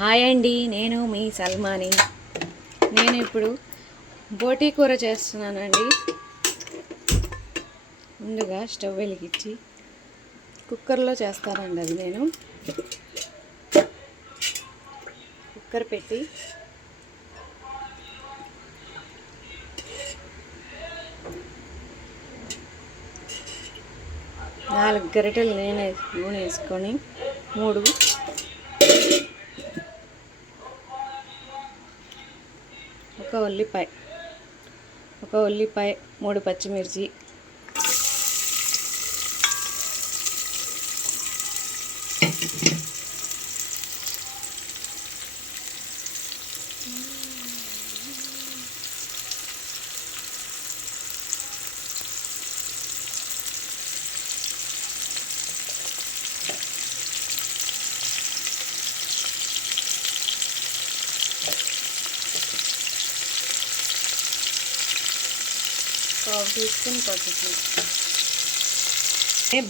Hi అండి, నేను మీ సల్మాని. నేను ఇప్పుడు బోటీ కూర చేస్తున్నానండి. ముందుగా స్టవ్ వెలిగించి కుక్కర్లో చేస్తానండి. అది నేను కుక్కర్ పెట్టి నాలుగు గరిటెలు నూనె వేసుకొని ఒక ఉల్లిపాయ 3 పచ్చిమిర్చి,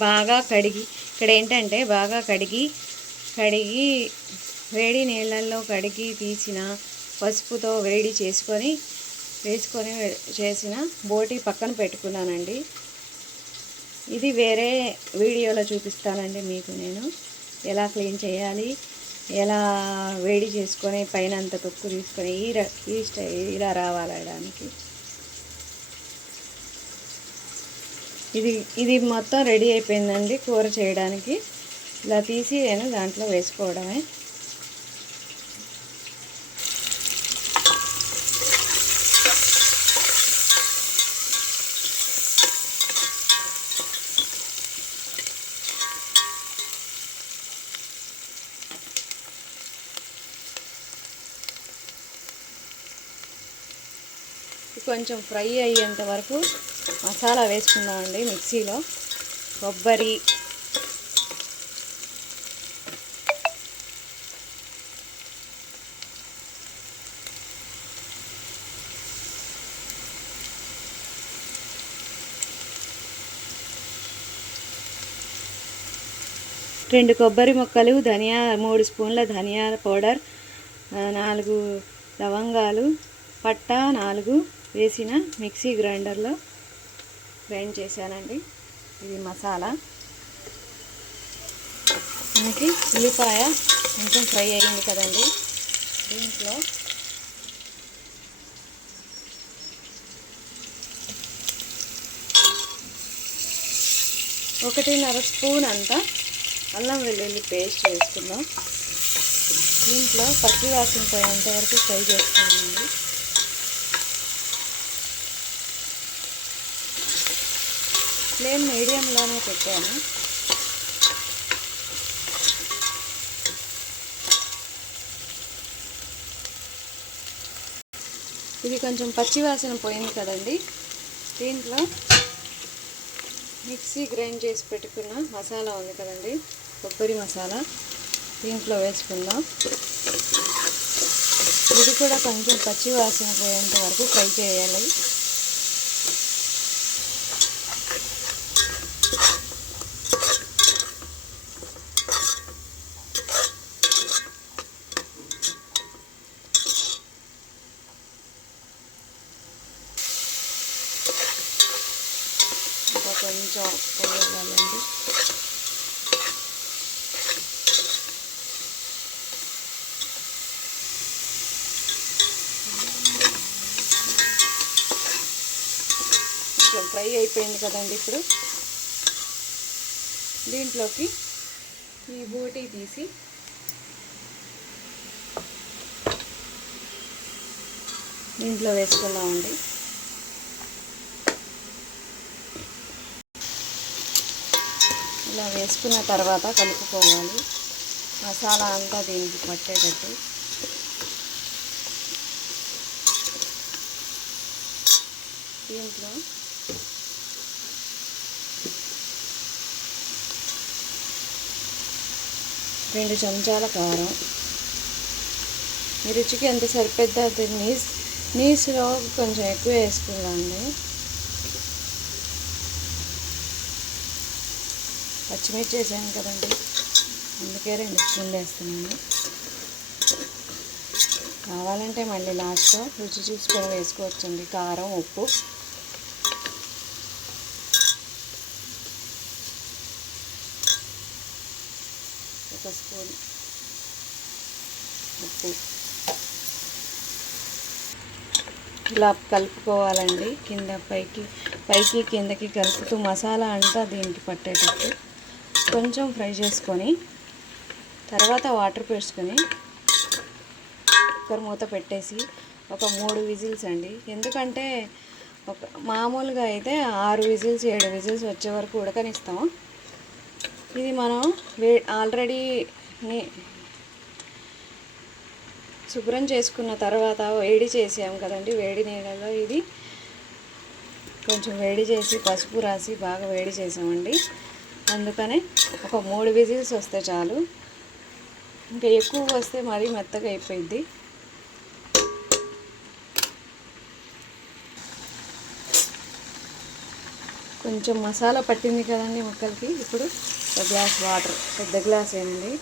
బాగా కడిగి ఇక్కడ ఏంటంటే బాగా కడిగి వేడి నీళ్ళల్లో కడిగి తీసిన పసుపుతో వేడి వేసుకొని చేసిన బోటీ పక్కన పెట్టుకున్నానండి. ఇది వేరే వీడియోలో చూపిస్తానండి మీకు. నేను ఎలా క్లీన్ చేయాలి, ఎలా వేడి చేసుకొని పైన అంత తొక్కు తీసుకొని ఇలా రావాలడానికి. ఇది మొత్తం రెడీ అయిపోయిందండి కూర చేయడానికి. ఇలా తీసి నేను దాంట్లో వేసుకోవడమే. కొంచెం ఫ్రై అయ్యేంత వరకు మసాలా వేసుకుందామండి. మిక్సీలో కొబ్బరి, రెండు కొబ్బరి ముక్కలు, 3 స్పూన్ల ధనియాల పౌడర్, 4 లవంగాలు, పట్టా 4 వేసిన మిక్సీ గ్రైండర్లో గ్రైండ్ చేశానండి. ఇది మసాలా. మనకి ఉల్లిపాయ కొంచెం ఫ్రై అయ్యింది కదండి. దీంట్లో ఒకటిన్నర స్పూన్ అంతా అల్లం వెల్లుల్లి పేస్ట్ వేసుకుందాం. దీంట్లో పచ్చి వాసన పోయేంత వరకు ఫ్రై చేసుకోండి. ఫ్లేమ్ మీడియంలోనే పెట్టాను. ఇది కొంచెం పచ్చి వాసన పోయింది కదండి. దీంట్లో మిక్సీ గ్రైండ్ చేసి పెట్టుకున్న మసాలా ఉంది కదండి, కొబ్బరి మసాలా, దీంట్లో వేసుకుందాం. ఇది కూడా కొంచెం పచ్చి వాసన పోయేంత వరకు ఫ్రై చేయాలి. కొంచెం వేయాలండి. కొంచెం ఫ్రై అయిపోయింది కదండి. ఇప్పుడు దీంట్లోకి ఈ బోటీ తీసి దీంట్లో వేసుకుందామండి. ఇలా వేసుకున్న తర్వాత కలుపుకోవాలి. మసాలా అంతా దీనికి పట్టేటట్టు. దీంట్లో రెండు చెంచాల కారం, మీ రుచికి ఎంత సరిపోద్దో నీసులో కొంచెం ఎక్కువ వేసుకుందామండి. పచ్చిమిర్చి వేసాను కదండి, అందుకే 2 స్పూన్లు వేస్తున్నాను. కావాలంటే మళ్ళీ లాస్ట్లో రుచి చూసుకొని వేసుకోవచ్చండి కారం, ఉప్పు. ఒక స్పూన్ ఉప్పు. ఇలా కలుపుకోవాలండి. కింద పైకి కిందకి కలుపుతూ మసాలా అంతా దీనికి పట్టేటట్టు కొంచెం ఫ్రై చేసుకొని తర్వాత వాటర్ పోసుకొని కుక్కర్ మూత పెట్టేసి ఒక 3 విజిల్స్ అండి. ఎందుకంటే మామూలుగా అయితే 6 విజిల్స్ 7 విజిల్స్ వచ్చే వరకు ఉడకనిస్తాం. ఇది మనం ఆల్రెడీ శుభ్రం చేసుకున్న తర్వాత వేడి చేసాం కదండి. వేడి నీళ్ళలో ఇది కొంచెం వేడి చేసి పసుపు రాసి బాగా వేడి చేసామండి. అందుకనే ఒక 3 విజిల్స్ వస్తే చాలు. ఇంకా ఎక్కువ వస్తే మరీ మెత్తగా అయిపోయింది. కొంచెం మసాలా పట్టింది కదండి ముక్కలకి. ఇప్పుడు ఒక గ్లాస్ వాటర్, పెద్ద గ్లాస్ ఏనండి.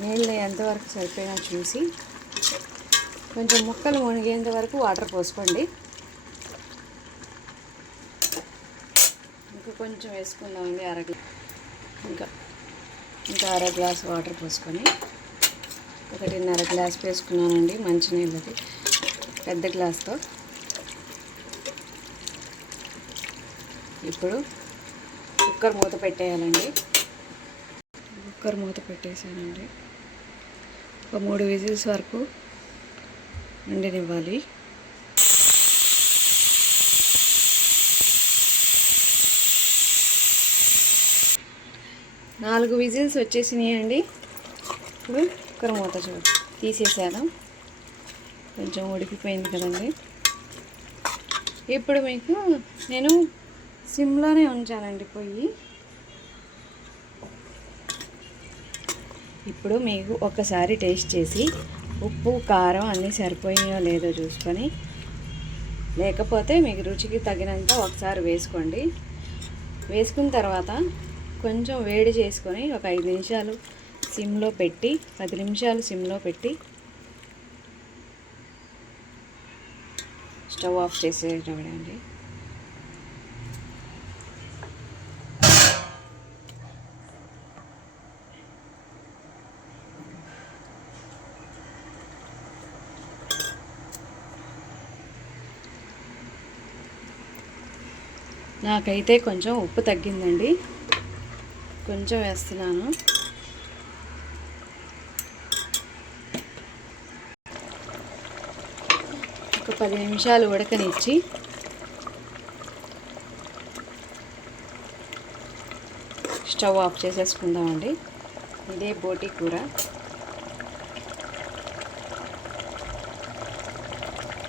నీళ్ళు ఎంతవరకు సరిపోయినా చూసి కొంచెం ముక్కలు మునిగేంత వరకు వాటర్ పోసుకోండి. ఇంకా కొంచెం వేసుకుందామండి. ఇంకా అర గ్లాస్ వాటర్ పోసుకొని 1.5 గ్లాస్ వేసుకున్నానండి మంచినీళ్ళది పెద్ద గ్లాస్తో. ఇప్పుడు కుక్కర్ మూత పెట్టేయాలండి. కుక్కర్ మూత పెట్టేసానండి. ఒక 3 విజిల్స్ వరకు వండనివ్వాలి. నాలుగు విజిల్స్ వచ్చేసినాయండి. ఇప్పుడు కుక్కర్ మూత తీసేసాను. కొంచెం ఉడికిపోయింది కదండి. ఇప్పుడు మీకు నేను సిమ్లోనే ఉంచానండి పొయ్యి. ఇప్పుడు మీకు ఒకసారి టేస్ట్ చేసి ఉప్పు కారం అన్నీ సరిపోయాయో లేదో చూసుకొని, లేకపోతే మీకు రుచికి తగినంత ఒకసారి వేసుకోండి. వేసుకున్న తర్వాత కొంచెం వేడి చేసుకొని ఒక 5 నిమిషాలు సిమ్లో పెట్టి 10 నిమిషాలు సిమ్లో పెట్టి స్టవ్ ఆఫ్ చేసేటండి. నాకైతే కొంచెం ఉప్పు తగ్గిందండి. కొంచెం వేస్తున్నాను. ఒక 10 నిమిషాలు ఉడకనిచ్చి స్టవ్ ఆఫ్ చేసేసుకుందామండి. ఇదే బోటి కూర.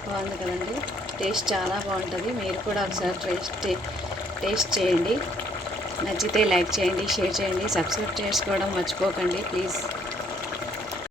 బాగుంది కదండి. టేస్ట్ చాలా బాగుంటుంది. మీరు కూడా ఒకసారి టేస్ట్ చేయండి. నచ్చితే లైక్ చేయండి, షేర్ చేయండి, సబ్స్క్రైబ్ చేసుకోవడం మర్చిపోకండి ప్లీజ్.